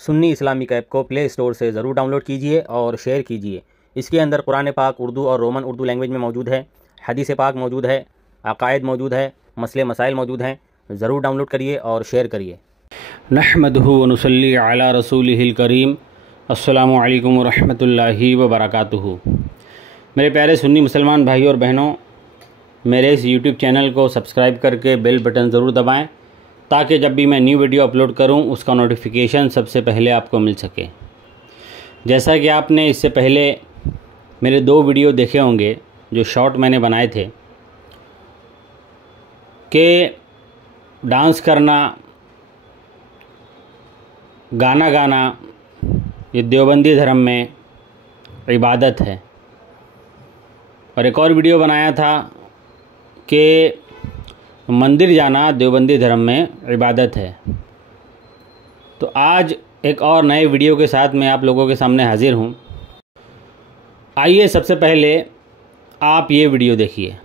Sunni Islamic app को play store से ज़रूर डाउनलोड कीजिए और शेयर कीजिए। इसके अंदर कुरान पाक उर्दू और रोमन उर्दू लैंग्वेज में मौजूद है, हदीस पाक मौजूद है, अकायद मौजूद है, मसले मसाइल मौजूद हैं। ज़रूर डाउनलोड करिए और शेयर करिए। नहमदुहु व नुसल्ली अला रसूलिहिल करीम। अस्सलामु अलैकुम व रहमतुल्लाहि व बरकातुहू। मेरे प्यारे सुन्नी मुसलमान भाइयों और बहनों, मेरे इस यूट्यूब चैनल को सब्सक्राइब करके बेल बटन ज़रूर दबाएं ताकि जब भी मैं न्यू वीडियो अपलोड करूं उसका नोटिफिकेशन सबसे पहले आपको मिल सके। जैसा कि आपने इससे पहले मेरे 2 वीडियो देखे होंगे जो शॉर्ट मैंने बनाए थे कि डांस करना, गाना गाना ये देवबंदी धर्म में इबादत है, और एक और वीडियो बनाया था कि मंदिर जाना देवबंदी धर्म में इबादत है। तो आज एक और नए वीडियो के साथ मैं आप लोगों के सामने हाजिर हूँ। आइए सबसे पहले आप ये वीडियो देखिए।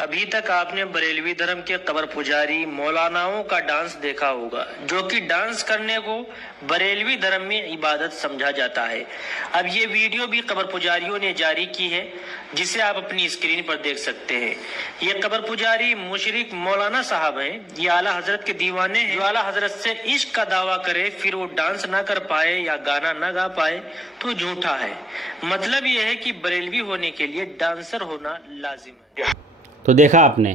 अभी तक आपने बरेलवी धर्म के कब्र पुजारी मौलानाओं का डांस देखा होगा, जो कि डांस करने को बरेलवी धर्म में इबादत समझा जाता है। अब ये वीडियो भी कब्र पुजारियों ने जारी की है, जिसे आप अपनी स्क्रीन पर देख सकते हैं। ये कब्र पुजारी मुशरिक मौलाना साहब हैं। ये आला हजरत के दीवाने हैं। जो आला हजरत से इश्क का दावा करे फिर वो डांस ना कर पाए या गाना ना गा पाए तो झूठा है। मतलब ये है कि बरेलवी होने के लिए डांसर होना लाजिम है। तो देखा आपने,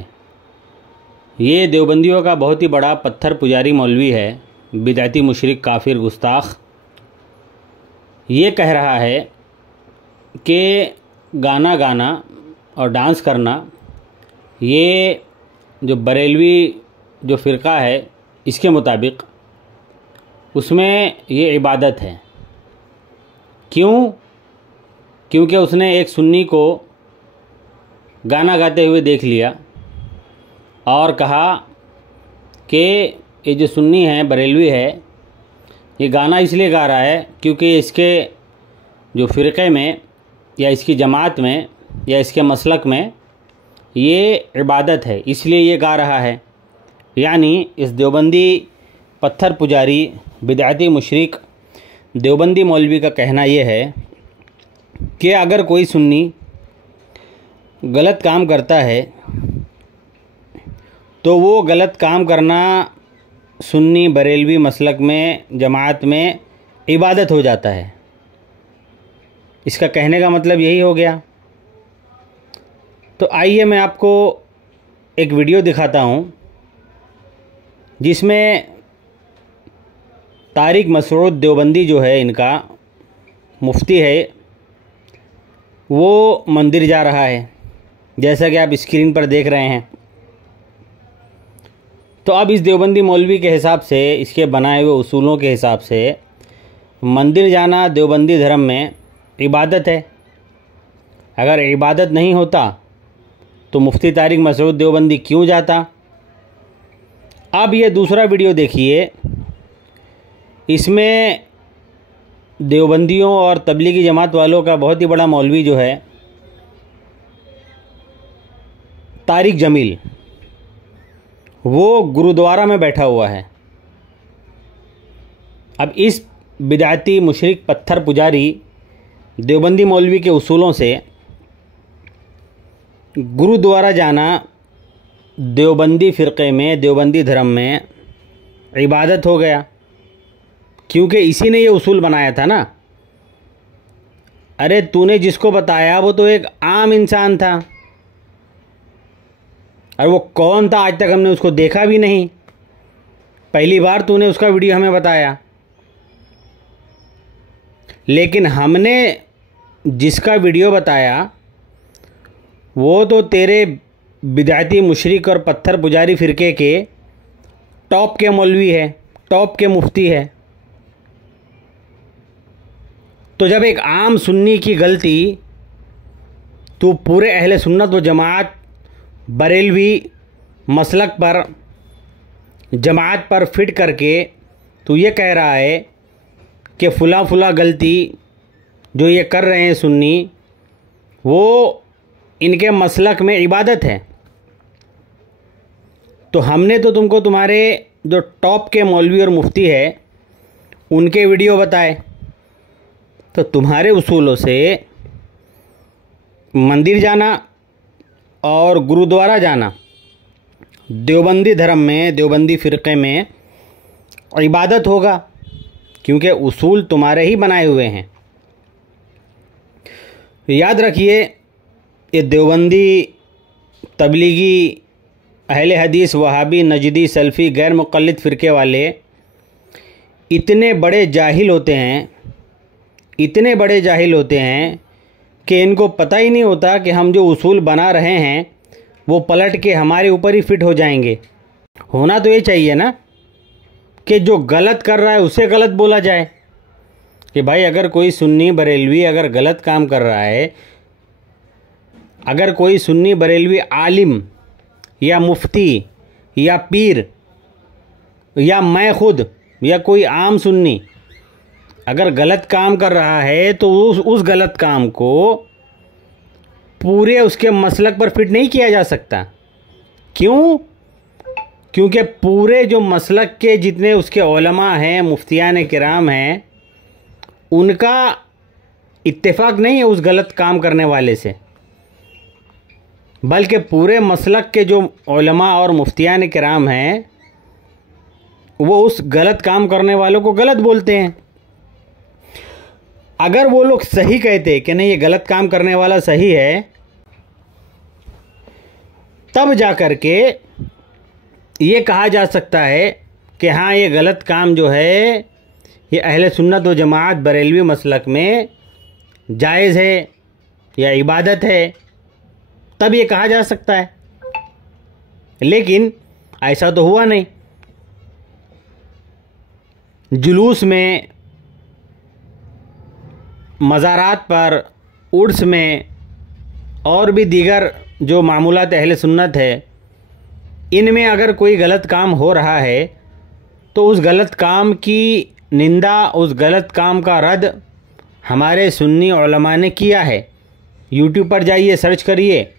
ये देवबंदियों का बहुत ही बड़ा पत्थर पुजारी मौलवी है, बिदअती मुशरिक काफिर गुस्ताख। ये कह रहा है कि गाना गाना और डांस करना ये जो बरेलवी जो फ़िरका है इसके मुताबिक उसमें ये इबादत है। क्यों? क्योंकि उसने एक सुन्नी को गाना गाते हुए देख लिया और कहा कि ये जो सुन्नी है, बरेलवी है, ये गाना इसलिए गा रहा है क्योंकि इसके जो फ़िरक़े में या इसकी जमात में या इसके मसलक में ये इबादत है, इसलिए ये गा रहा है। यानी इस देवबंदी पत्थर पुजारी बिदअती मुशरिक देवबंदी मौलवी का कहना ये है कि अगर कोई सुन्नी गलत काम करता है तो वो गलत काम करना सुन्नी बरेलवी मसलक में, जमात में इबादत हो जाता है। इसका कहने का मतलब यही हो गया। तो आइए मैं आपको एक वीडियो दिखाता हूँ जिसमें तारिक मसऊद देवबंदी जो है, इनका मुफ्ती है, वो मंदिर जा रहा है, जैसा कि आप स्क्रीन पर देख रहे हैं। तो अब इस देवबंदी मौलवी के हिसाब से, इसके बनाए हुए उसूलों के हिसाब से मंदिर जाना देवबंदी धर्म में इबादत है। अगर इबादत नहीं होता तो मुफ्ती तारिक मसऊद देवबंदी क्यों जाता? अब ये दूसरा वीडियो देखिए। इसमें देवबंदियों और तबलीगी जमात वालों का बहुत ही बड़ा मौलवी जो है, तारिक जमील, वो गुरुद्वारा में बैठा हुआ है। अब इस बिदअती मुशरिक पत्थर पुजारी देवबंदी मौलवी के उसूलों से गुरुद्वारा जाना देवबंदी फ़िरक़े में, देवबंदी धर्म में इबादत हो गया, क्योंकि इसी ने ये उसूल बनाया था ना। अरे तूने जिसको बताया वो तो एक आम इंसान था, और वो कौन था आज तक हमने उसको देखा भी नहीं। पहली बार तूने उसका वीडियो हमें बताया, लेकिन हमने जिसका वीडियो बताया वो तो तेरे बिदअती मुशरिक और पत्थर पुजारी फ़िरके के टॉप के मौलवी है, टॉप के मुफ्ती है। तो जब एक आम सुन्नी की गलती तू पूरे अहले सुन्नत व जमात बरेलवी मसलक पर, जमात पर फिट करके तू ये कह रहा है कि फ़ुला गलती जो ये कर रहे हैं सुन्नी, वो इनके मसलक में इबादत है। तो हमने तो तुमको तुम्हारे जो टॉप के मौलवी और मुफ्ती है उनके वीडियो बताए, तो तुम्हारे उसूलों से मंदिर जाना और गुरुद्वारा जाना देवबंदी धर्म में, देवबंदी फ़िरक़े में इबादत होगा, क्योंकि उसूल तुम्हारे ही बनाए हुए हैं। याद रखिए, ये देवबंदी, तबलीगी, अहले हदीस, वहाबी, नजदी, सल्फ़ी, गैर मुक़ल्लिद फ़िरक़े वाले इतने बड़े जाहिल होते हैं, इतने बड़े जाहिल होते हैं कि इनको पता ही नहीं होता कि हम जो उसूल बना रहे हैं वो पलट के हमारे ऊपर ही फिट हो जाएंगे। होना तो ये चाहिए ना कि जो गलत कर रहा है उसे गलत बोला जाए, कि भाई अगर कोई सुन्नी बरेलवी अगर गलत काम कर रहा है, अगर कोई सुन्नी बरेलवी आलिम या मुफ्ती या पीर या मैं खुद या कोई आम सुन्नी अगर गलत काम कर रहा है तो उस गलत काम को पूरे उसके मसलक पर फिट नहीं किया जा सकता। क्यों? क्योंकि पूरे जो मसलक के जितने उसके उलमा हैं, मुफ्तियान किराम हैं, उनका इत्तेफाक नहीं है उस गलत काम करने वाले से, बल्कि पूरे मसलक के जो उलमा और मुफ्तियान किराम हैं वो उस गलत काम करने वालों को गलत बोलते हैं। अगर वो लोग सही कहते कि नहीं ये गलत काम करने वाला सही है, तब जा कर के ये कहा जा सकता है कि हाँ ये गलत काम जो है ये अहले सुन्नत व जमात बरेलवी मसलक में जायज़ है या इबादत है, तब ये कहा जा सकता है। लेकिन ऐसा तो हुआ नहीं। जुलूस में, मज़ारात पर, उर्स में और भी दीगर जो मामूलात अहले सुन्नत है, इनमें अगर कोई गलत काम हो रहा है तो उस गलत काम की निंदा, उस गलत काम का रद्द हमारे सुन्नी उलमा ने किया है। यूट्यूब पर जाइए, सर्च करिए,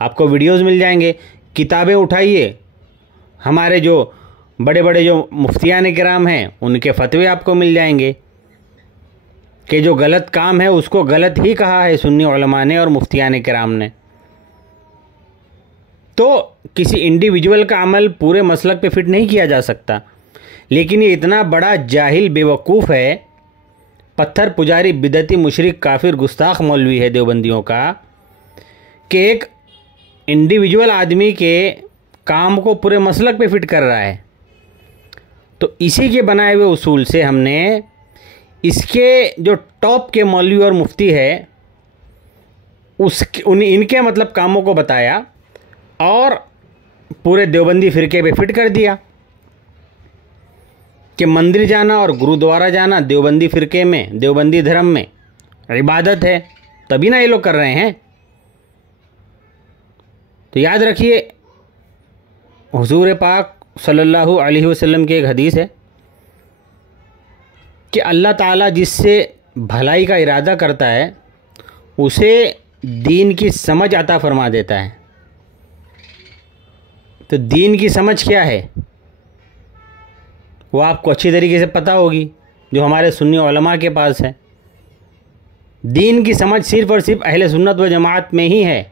आपको वीडियोज़ मिल जाएंगे। किताबें उठाइए, हमारे जो बड़े बड़े जो मुफ्तियान किराम हैं उनके फतवे आपको मिल जाएंगे कि जो गलत काम है उसको गलत ही कहा है सुन्नी उलमा ने और मुफ्तियान किराम ने। तो किसी इंडिविजुअल का अमल पूरे मसलक पे फिट नहीं किया जा सकता। लेकिन ये इतना बड़ा जाहिल बेवकूफ़ है, पत्थर पुजारी, बिदती, मुशरिक, काफिर, गुस्ताख मौलवी है देवबंदियों का, कि एक इंडिविजुअल आदमी के काम को पूरे मसलक पे फिट कर रहा है। तो इसी के बनाए हुए उसूल से हमने इसके जो टॉप के मौलवी और मुफ्ती है इनके मतलब कामों को बताया और पूरे देवबंदी फ़िरके पे फिट कर दिया कि मंदिर जाना और गुरुद्वारा जाना देवबंदी फ़िरके में, देवबंदी धर्म में इबादत है, तभी ना ये लोग कर रहे हैं। तो याद रखिए, हुजूर पाक सल्लल्लाहु अलैहि वसल्लम की एक हदीस है कि अल्लाह ताला जिससे भलाई का इरादा करता है उसे दीन की समझ अता फरमा देता है। तो दीन की समझ क्या है वो आपको अच्छी तरीके से पता होगी, जो हमारे सुन्नी उलमा के पास है। दीन की समझ सिर्फ़ और सिर्फ अहले सुन्नत व जमात में ही है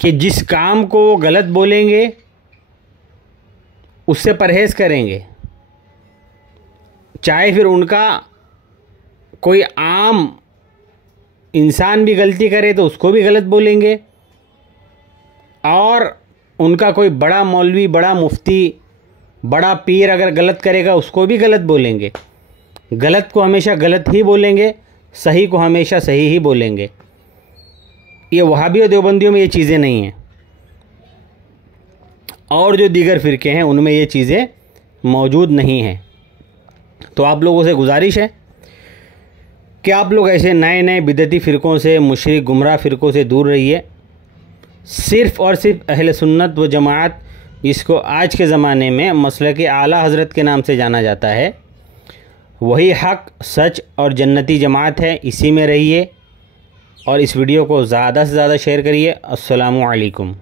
कि जिस काम को वो गलत बोलेंगे उससे परहेज़ करेंगे, चाहे फिर उनका कोई आम इंसान भी गलती करे तो उसको भी गलत बोलेंगे, और उनका कोई बड़ा मौलवी, बड़ा मुफ्ती, बड़ा पीर अगर गलत करेगा उसको भी गलत बोलेंगे। गलत को हमेशा गलत ही बोलेंगे, सही को हमेशा सही ही बोलेंगे। ये वहाबी और देवबंदियों में ये चीज़ें नहीं हैं, और जो दीगर फ़िरके हैं उनमें ये चीज़ें मौजूद नहीं हैं। तो आप लोगों से गुजारिश है कि आप लोग ऐसे नए नए बिदती फ़िरक़ों से, मुशरिक गुमराह फ़िरक़ों से दूर रहिए। सिर्फ़ और सिर्फ अहले सुन्नत व जमात, जिसको आज के ज़माने में मसलक आला हज़रत के नाम से जाना जाता है, वही हक़, सच और जन्नती जमात है। इसी में रहिए, और इस वीडियो को ज़्यादा से ज़्यादा शेयर करिए। अस्सलामु अलैकुम।